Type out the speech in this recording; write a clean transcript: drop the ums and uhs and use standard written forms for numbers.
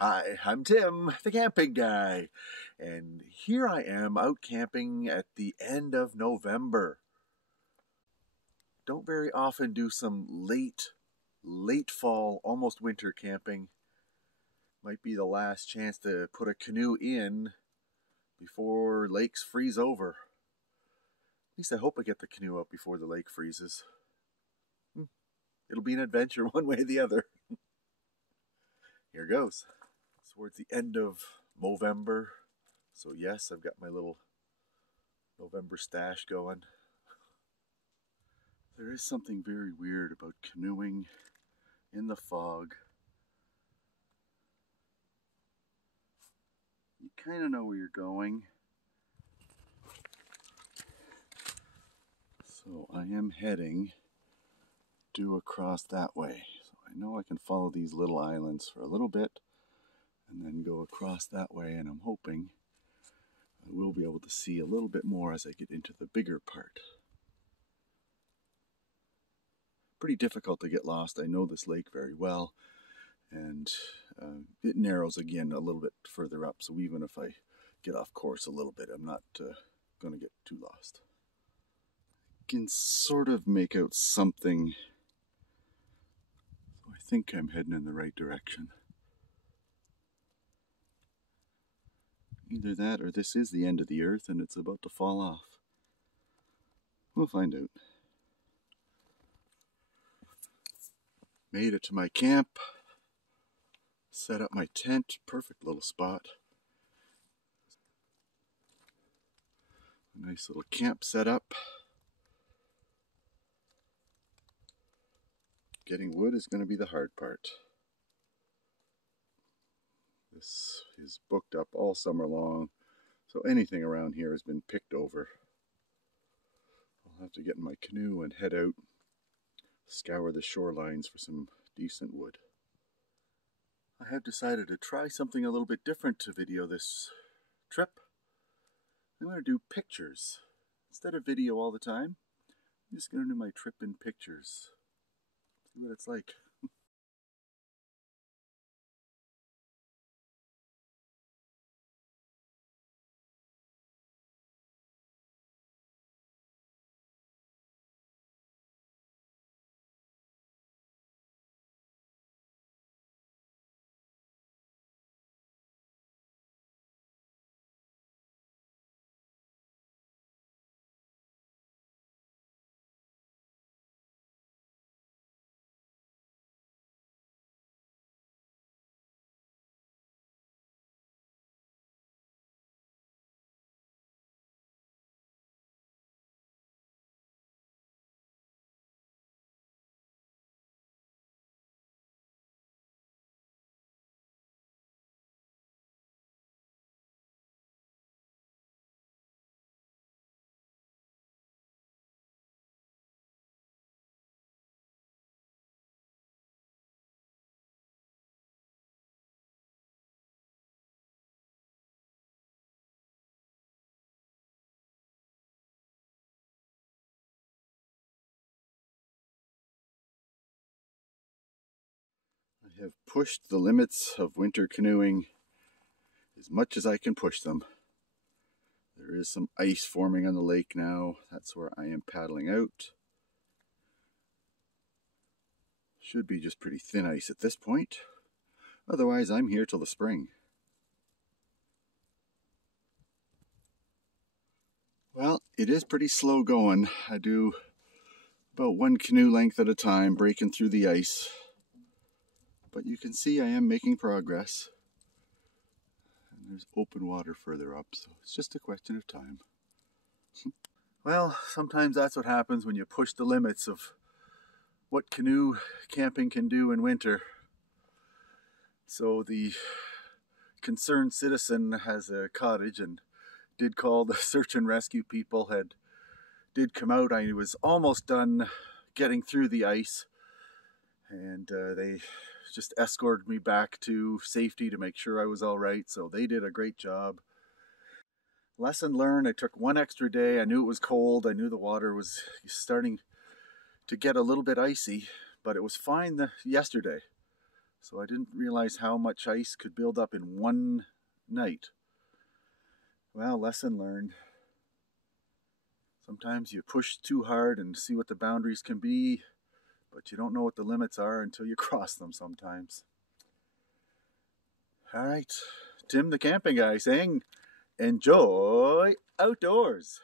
Hi, I'm Tim, the camping guy, and here I am out camping at the end of November. Don't very often do some late fall, almost winter camping. Might be the last chance to put a canoe in before lakes freeze over. At least I hope I get the canoe up before the lake freezes. It'll be an adventure one way or the other. Here goes. Towards the end of Movember. So yes, I've got my little November stash going. There is something very weird about canoeing in the fog. You kind of know where you're going. So I am heading due across that way. So I know I can follow these little islands for a little bit and then go across that way, and I'm hoping I will be able to see a little bit more as I get into the bigger part. Pretty difficult to get lost. I know this lake very well, and it narrows again a little bit further up, so even if I get off course a little bit, I'm not going to get too lost. I can sort of make out something, so I think I'm heading in the right direction. Either that or this is the end of the earth and it's about to fall off. We'll find out. Made it to my camp. Set up my tent. Perfect little spot. A nice little camp set up. Getting wood is going to be the hard part. This is booked up all summer long, so anything around here has been picked over. I'll have to get in my canoe and head out, scour the shorelines for some decent wood. I have decided to try something a little bit different to video this trip. I'm going to do pictures. Instead of video all the time, I'm just going to do my trip in pictures. See what it's like. I have pushed the limits of winter canoeing as much as I can push them. There is some ice forming on the lake now. That's where I am paddling out. Should be just pretty thin ice at this point. Otherwise, I'm here till the spring. Well, it is pretty slow going. I do about one canoe length at a time, breaking through the ice. But you can see I am making progress. And there's open water further up, so it's just a question of time. Well, sometimes that's what happens when you push the limits of what canoe camping can do in winter. So the concerned citizen has a cottage and did call the search and rescue people, did come out. I was almost done getting through the ice, and they just escorted me back to safety to make sure I was all right, so they did a great job. Lesson learned, I took one extra day. I knew it was cold. I knew the water was starting to get a little bit icy, but it was fine yesterday. So I didn't realize how much ice could build up in one night. Well, lesson learned. Sometimes you push too hard and see what the boundaries can be, but you don't know what the limits are until you cross them sometimes. All right, Tim the camping guy saying, enjoy outdoors.